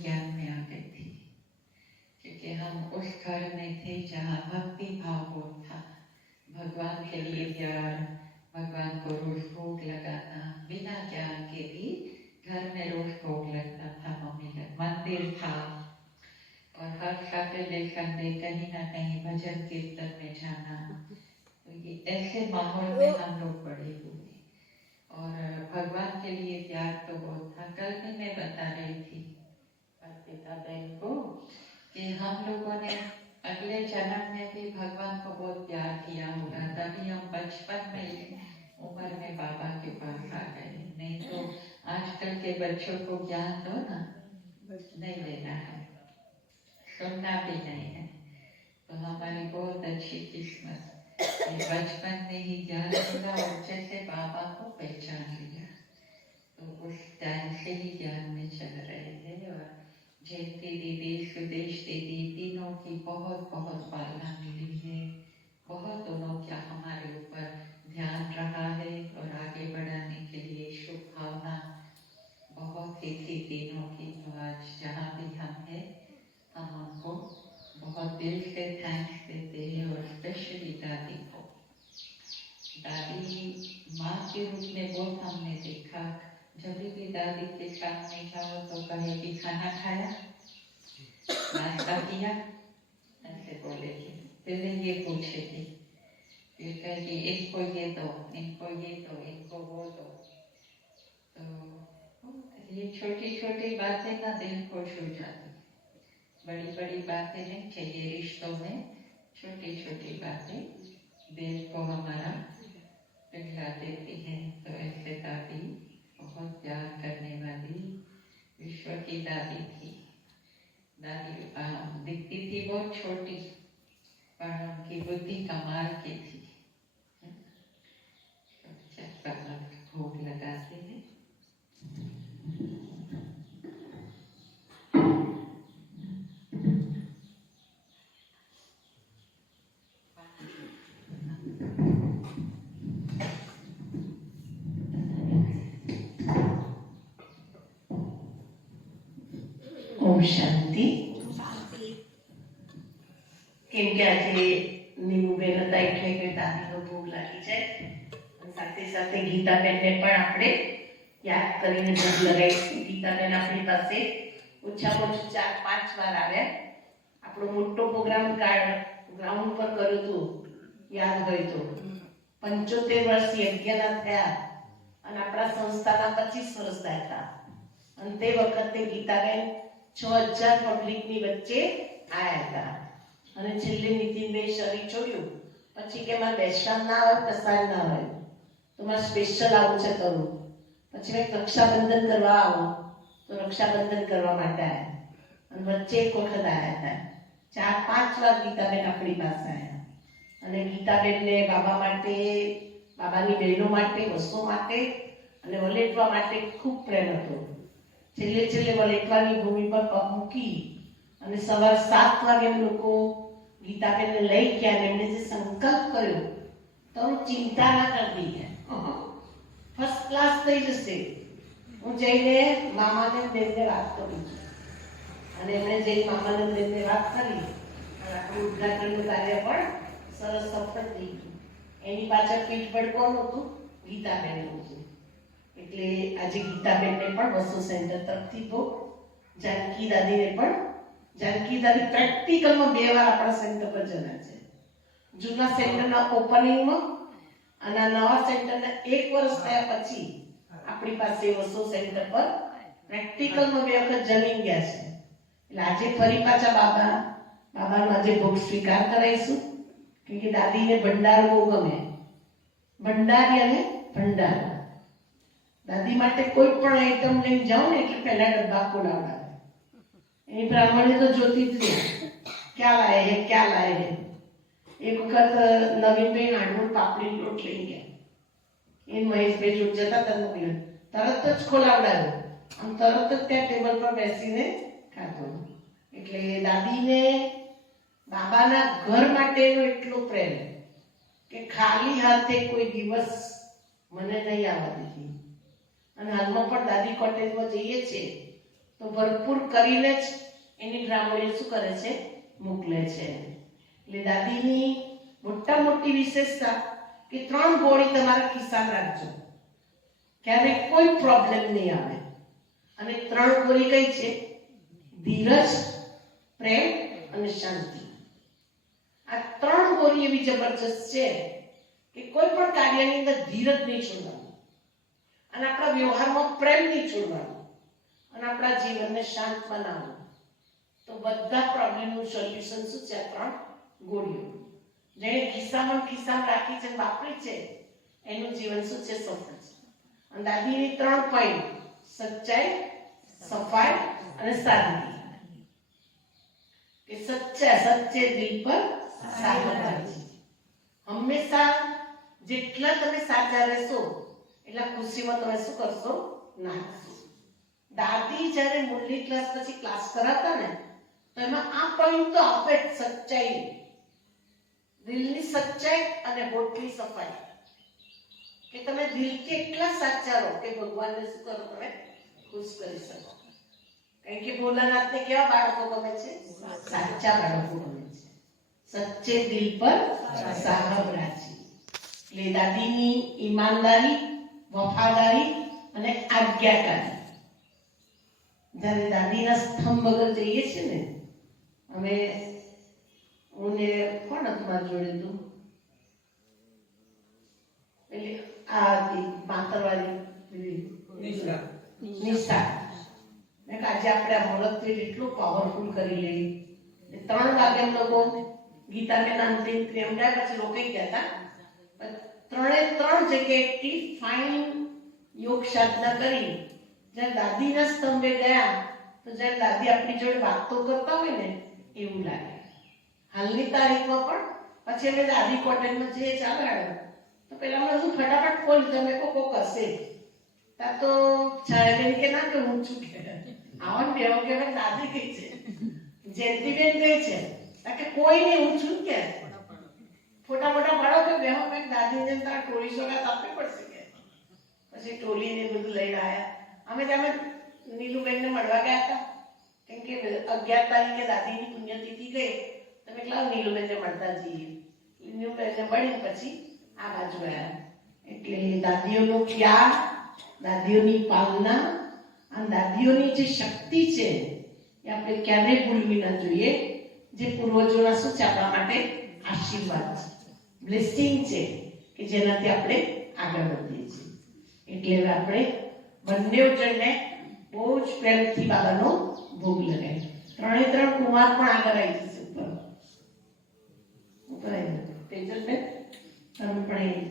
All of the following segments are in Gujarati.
ज्ञान में आ गई थी, क्योंकि हम उस घर में थे जहाँ भक्ति भाव बहुत था। भगवान के लिए प्यार, भगवान को रोज भोग लगाना, बिना ज्ञान के भी घर में रोज भोग लगता था। मम्मी का मंदिर था और हर सैटरडे संडे कहीं ना कहीं भजन कीर्तन में जाना। तो ये ऐसे माहौल में हम लोग बड़े हुए और भगवान के लिए प्यार तो बहुत था। कल भी मैं बता रही थी अर्पिता बहन को कि हम लोगों ने अगले जन्म में भी भगवान को बहुत प्यार किया होगा, तभी हम बचपन में उम्र में बाबा के पास आ गए। नहीं तो आजकल के बच्चों को ज्ञान दो ना, नहीं लेना है, सुनना भी नहीं है। तो हमारी बहुत अच्छी किस्मत बचपन में ही ज्ञान मिला और जैसे बाबा को पहचान लिया, तो उस टाइम से ही ज्ञान में चल रहे थे। और जयंती दीदी, सुदेश दीदी, तीनों की बहुत बहुत पालना मिली है। बहुत दोनों क्या हमारे ऊपर ध्यान रहा है और आगे बढ़ाने के लिए शुभ भावना बहुत ही थी तीनों की। तो आज जहाँ भी हम हैं, हम उनको बहुत दिल से थैंक्स देते हैं और स्पेशली दादी को। दादी माँ के रूप में बहुत हमने देखा। जब भी दादी के सामने जाओ तो कहेगी खाना खाया, नाश्ता किया, ऐसे बोलेगी। पहले ये पूछेगी, फिर कहेगी इनको ये दो, इनको ये दो, इनको वो दो। तो ये छोटी छोटी बातें ना दिल खुश हो जाती। बड़ी बड़ी बातें नहीं चाहिए रिश्तों में, छोटी छोटी बातें दिल को हमारा पिघला देती हैं। तो ऐसे दादी बहुत प्यार करने वाली विश्व की दादी थी। दादी दिखती थी बहुत छोटी, पर उनकी बुद्धि कमाल की थी। भोग लगाते हैं। ओम शांति। કેમ કે આજે નીમુબેન હતા એટલે કે દાદીનો ભોગ લાગી જાય, સાથે સાથે ગીતાબેનને પણ આપણે યાદ કરીને ભોગ લગાવીશું. ગીતાબેન આપણી પાસે ઓછામાં ઓછું 4-5 વાર આવ્યા. આપણો મોટો પ્રોગ્રામ ગ્રાઉન્ડ પર કર્યો હતો, યાદ હોય તો 75 વર્ષ યજ્ઞના થયા અને આપણા સંસ્થાના 25 વર્ષ થયા. અને તે વખતે ગીતાબેન 6000 પબ્લિકની વચ્ચે આવ્યા હતા. અને છેલ્લે નીતિનભાઈ શરીર છોડ્યું પછી કે મારે બેસવાન ના હોય, પ્રસાદ ના હોય, તો મારે સ્પેશિયલ આવું છે કરું. પછી મેં રક્ષાબંધન કરવા આવું, તો રક્ષાબંધન કરવા માટે આવ્યા. અને વચ્ચે એક વખત આવ્યા હતા. 4-5 વાર ગીતાબેન આપણી પાસે આવ્યા. અને ગીતાબેનને બાબા માટે, બાબાની બહેનો માટે, વસ્તુઓ માટે અને વલેટવા માટે ખૂબ પ્રેમ હતો. છેલ્લે છેલ્લે વલેટવાની ભૂમિ પર પગ મૂકી અને સવાર 7 વાગે લોકો ગીતાબેનને લઈ ગયા અને એમને જે સંકલ્પ કર્યો તો ચિંતા ના કરવી, ફર્સ્ટ ક્લાસ થઈ જશે. હું જઈને મામાને બેનને વાત કરું છું અને એમણે જઈને મામાને બેનને વાત કરી અને આપણું ઉદ્ઘાટનનું કાર્ય પણ સરસ સફળ થઈ ગયું. એની પાછળ પીઠબળ કોણ હતું? ગીતાબેન હતું. એટલે આજે ગીતાબેનને પણ વસ્તુ સેન્ટર તરફથી ભોગ, જાનકી દાદીને પણ. જાનકી દાદી પ્રેક્ટિકલમાં 2 વાર આપણા સેન્ટર પર જણા છે. જૂના સેન્ટરના ઓપનિંગમાં અને નવા સેન્ટરના 1 વર્ષ થયા પછી આપણી પાસે વસ્તુ સેન્ટર પર પ્રેક્ટિકલમાં 2 વખત જમીન ગયા છે. એટલે આજે ફરી પાછા બાબાનો આજે ભોગ સ્વીકાર કરાઈશું. કેમ કે દાદીને ભંડાર બહુ ગમે, ભંડારી અને ભંડાર. દાદી માટે કોઈ પણ આઈટમ લઈને જાઓ ને એટલે પહેલા ડબ્બા ખોલાવડાવે. એ બ્રાહ્મણે તો જોતી જ નહીં, ક્યાં લાવે હે, ક્યાં લાવે હે. એક વખત નવીનભાઈ હાંડવોળ પાપડી લોટ લઈ ગયા. એ મહેશભાઈ જોડ જતા હતા, તરત જ ખોલાવડાવ્યો અને તરત જ ત્યાં ટેબલ પર બેસીને ખાધો. એટલે દાદીને બાબાના ઘર માટેનો એટલો પ્રેમ કે ખાલી હાથે કોઈ દિવસ મને નહીં આવવા દીધી. અને હાલમાં પણ દાદી કોટેજમાં જઈએ છીએ તો ભરપૂર કરીને જ એની બ્રાહ્મણી શું કરે છે, મોકલે છે. એટલે દાદીની મોટા મોટી વિશેષતા કે 3 ગોળી તમારા ખિસ્સામાં રાખજો, ક્યારે કોઈ પ્રોબ્લેમ નહીં આવે. અને 3 ગોળી કઈ છે? ધીરજ, પ્રેમ અને શાંતિ. આ 3 ગોળી એવી જબરજસ્ત છે કે કોઈ પણ કાર્યની અંદર ધીરજ નહીં છોડવાનું, અને આપણા વ્યવહારમાં પ્રેમ નહીં છોડવાનું, અને આપણા જીવનને શાંત બનાવવું. તો બધા પ્રોબ્લેમનું સોલ્યુશન શું છે? આ 3 ગોળીઓ. જેને ખિસ્સામાં રાખી છે, વાપરી છે, એનું જીવન શું છે? સફળ છે. અને દાદીની 3 પોઈન્ટ: સચ્ચાઈ, સફાઈ અને સાદગી. કે સચ્ચે દિલ પર સાદગી. હંમેશા જેટલા તમે સાચા રહેશો એટલા ખુશીમાં તમે શું કરશો? નાખશો. દાદી જ્યારે મુરલી ક્લાસ પછી ક્લાસ કરાતા ને, તો એમાં આ પોઈન્ટ તો આપે જ: સચ્ચાઈ, દિલની સચ્ચાઈ અને હોઠની સફાઈ. કે તમે દિલથી એટલા સાચા રહો કે ભગવાનને શું કરો? તમે ખુશ કરી શકો. કારણ કે ભોલાનાથને કેવા બાળકો ગમે છે? સાચા બાળકો ગમે છે. સચ્ચે દિલ પર સાહબ રાજી. એટલે દાદીની ઈમાનદારી, વફાદારી અને આજ્ઞાકારી. જ્યારે દાદીના સ્તંભ વગર જઈએ છે ને, અમે હું ને કોણ હતું મારી જોડે તું? એટલે આ માતરવાળી નિશા. આજે આપણે આ મુહૂર્ત એટલું પાવરફુલ કરી લઈએ. 3 વાગે એમ લોકો ગીતાબેન અંતિમ ક્રિયા ગયા, પછી રોકાઈ ગયા હતા. 3 જગ્યાએ એટલી ફાઇન યોગ સાધના કરી. જ્યારે દાદીના સ્તંભે ગયા, તો જ્યારે દાદી આપણી જોડે વાતો કરતા હોય ને, એવું લાગે. હાલની તારીખમાં પણ પછી અમે દાદી કોટેજમાં જઈએ ચાલાડો, તો પેલા મને શું ફટાફટ ખોલ, તમે કોક હશે તા તો છાયાબેન કે ના કે હું છું કે આવન બેવો કે દાદી કઈ છે, જયંતિબેન કઈ છે કે કોઈ નહીં, હું છું કે ફોટા પાડો કે બેહો મેં દાદીને તારા ટોળી સોગાત આપવી પડશે કે. પછી ટોળીને બધું લઈને આવ્યા. અમે ત્યાં નીલુબેનને મળવા ગયા હતા, કેમ કે 11 તારીખે દાદીની પુણ્યતિથિ ગઈ. તમે કેટલા નીલુબેનને મળતા જઈએ. નીલુબેનને મળીને પછી આ બાજુ આવ્યા. એટલે દાદીઓનો પ્યાર, દાદીઓની પાલના અને દાદીઓની જે શક્તિ છે એ આપણે ક્યારેય ભૂલવી ના જોઈએ. જે પૂર્વજોના શું છે? આપણા માટે આશીર્વાદ છે, બ્લેસિંગ છે, કે જેનાથી આપણે આગળ વધીએ છીએ. એટલે હવે આપણે બંને જણને બહુ જ પ્રેમથી બાબાનો ભોગ લગાય. 3 કુમાર પણ આગળ આવી જશે ઉપર આવી તેજલબેન તમે પણ આવી.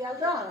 Tiêu đó.